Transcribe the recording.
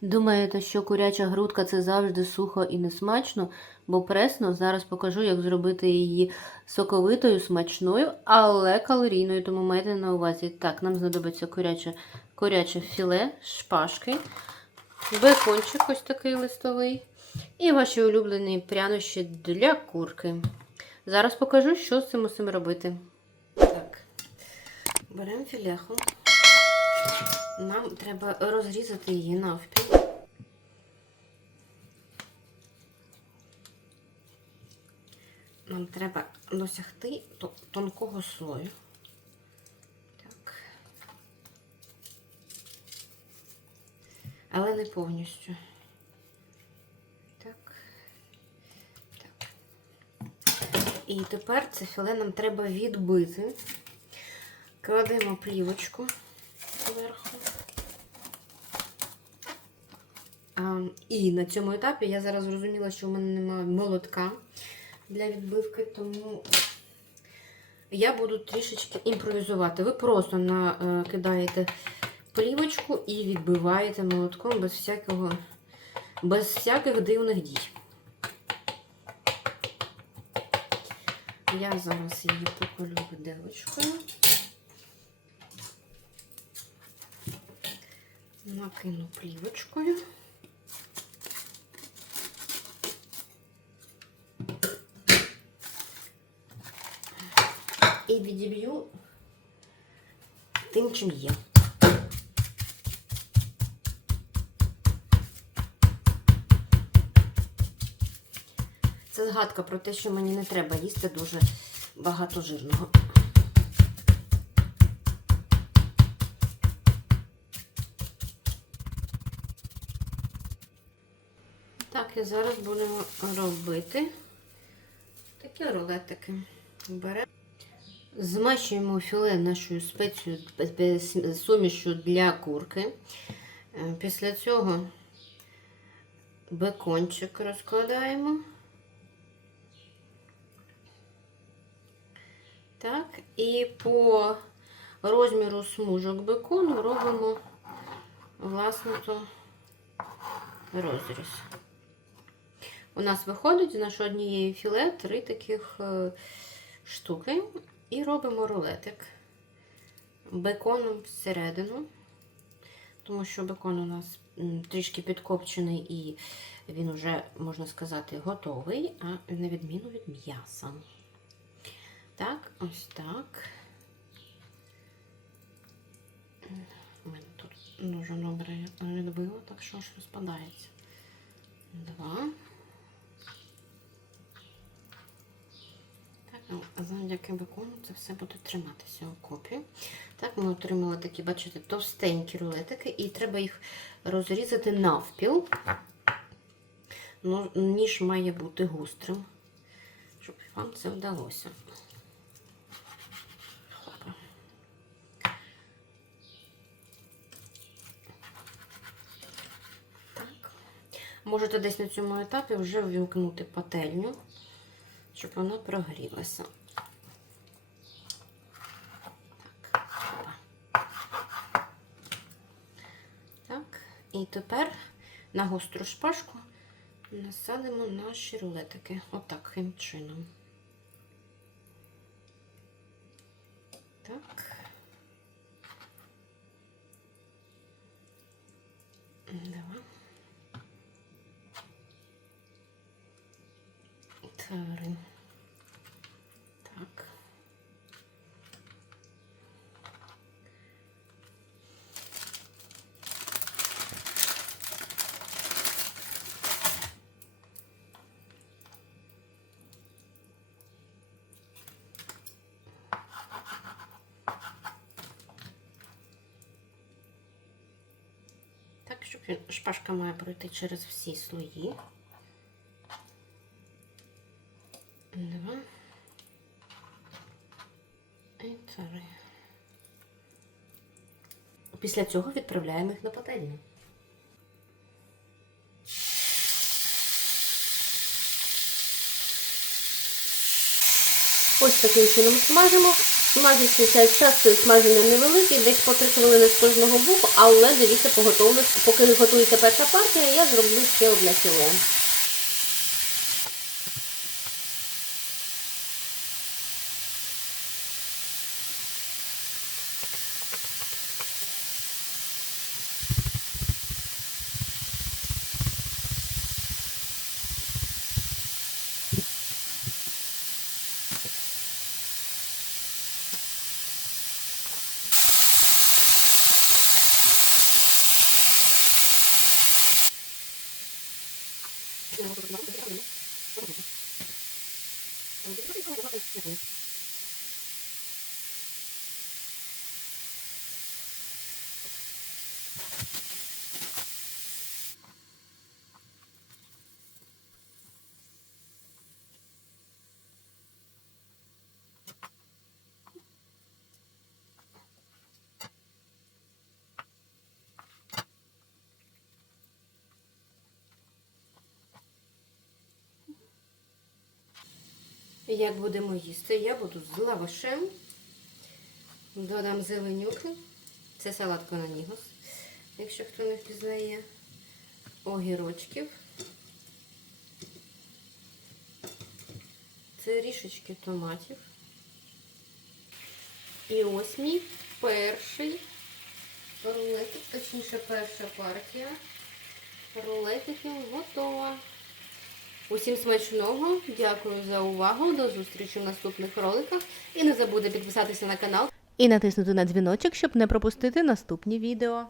Думаєте, що куряча грудка це завжди сухо і несмачно, бо пресно. Зараз покажу, як зробити її соковитою, смачною, але калорійною, тому майте на увазі. Так, нам знадобиться куряче, куряче філе, шпажки, бекончик ось такий листовий. І ваші улюблені прянощі для курки. Зараз покажу, що з цим усім робити. Так, беремо філеху. Нам треба розрізати її навпіл. Нам треба досягти тонкого слою. Так. Але не повністю. Так. Так. І тепер це філе нам треба відбити. Кладемо плівочку зверху. А, і на цьому етапі я зараз зрозуміла, що в мене немає молотка для відбивки, тому я буду трішечки імпровізувати. Ви просто накидаєте плівочку і відбиваєте молотком без всякого, без всяких дивних дій. Я зараз її поколю виделочкою. Накину плівочкою. І відіб'ю тим, чим є. Це згадка про те, що мені не треба їсти дуже багато жирного. Так, і зараз будемо робити такі рулетики. Беремо. Змащуємо філе нашою спецією сумішю для курки. Е, Після цього бекончик розкладаємо. Так, і по розміру смужок бекону робимо власне то розріз. У нас виходить з нашої однієї філе три таких е, штуки. І робимо рулетик беконом всередину, тому що бекон у нас трішки підкопчений і він вже, можна сказати, готовий, а на відміну від м'яса. Так, ось так. У мене тут дуже добре відбило, так що аж розпадається. Два. Ну, А завдяки бекону це все буде триматися у копі. Так, ми отримали такі, бачите, товстенькі рулетики, і треба їх розрізати навпіл. Ну, ніж має бути гострим, щоб вам це вдалося. Так. Можете десь на цьому етапі вже ввімкнути пательню щоб вона прогрілася. Так, так, і тепер на гостру шпажку насадимо наші рулетики. Отаким чином. Так. Два. Три. Так. Так, щоб він- шпажка має пройти через всі слої. Два. І три. Після цього відправляємо їх на пательню. Ось таким чином смажимо Смажиться час часто смаження невеликий, десь по 3 хвилини з кожного боку, але дивіться по готовності. Поки готується перша партія, я зроблю ще одне філе. なるほど。Як будемо їсти? Я буду з лавашем. Додам зеленюки. Це салат кананігос, якщо хто не впізнає. Огірочків. Це рішечки томатів. І ось мій перший рулетик, точніше перша партія. Рулетиків готова. Усім смачного, дякую за увагу. До зустрічі в наступних роликах. І не забудьте підписатися на канал І натиснути на дзвіночок, щоб не пропустити наступні відео.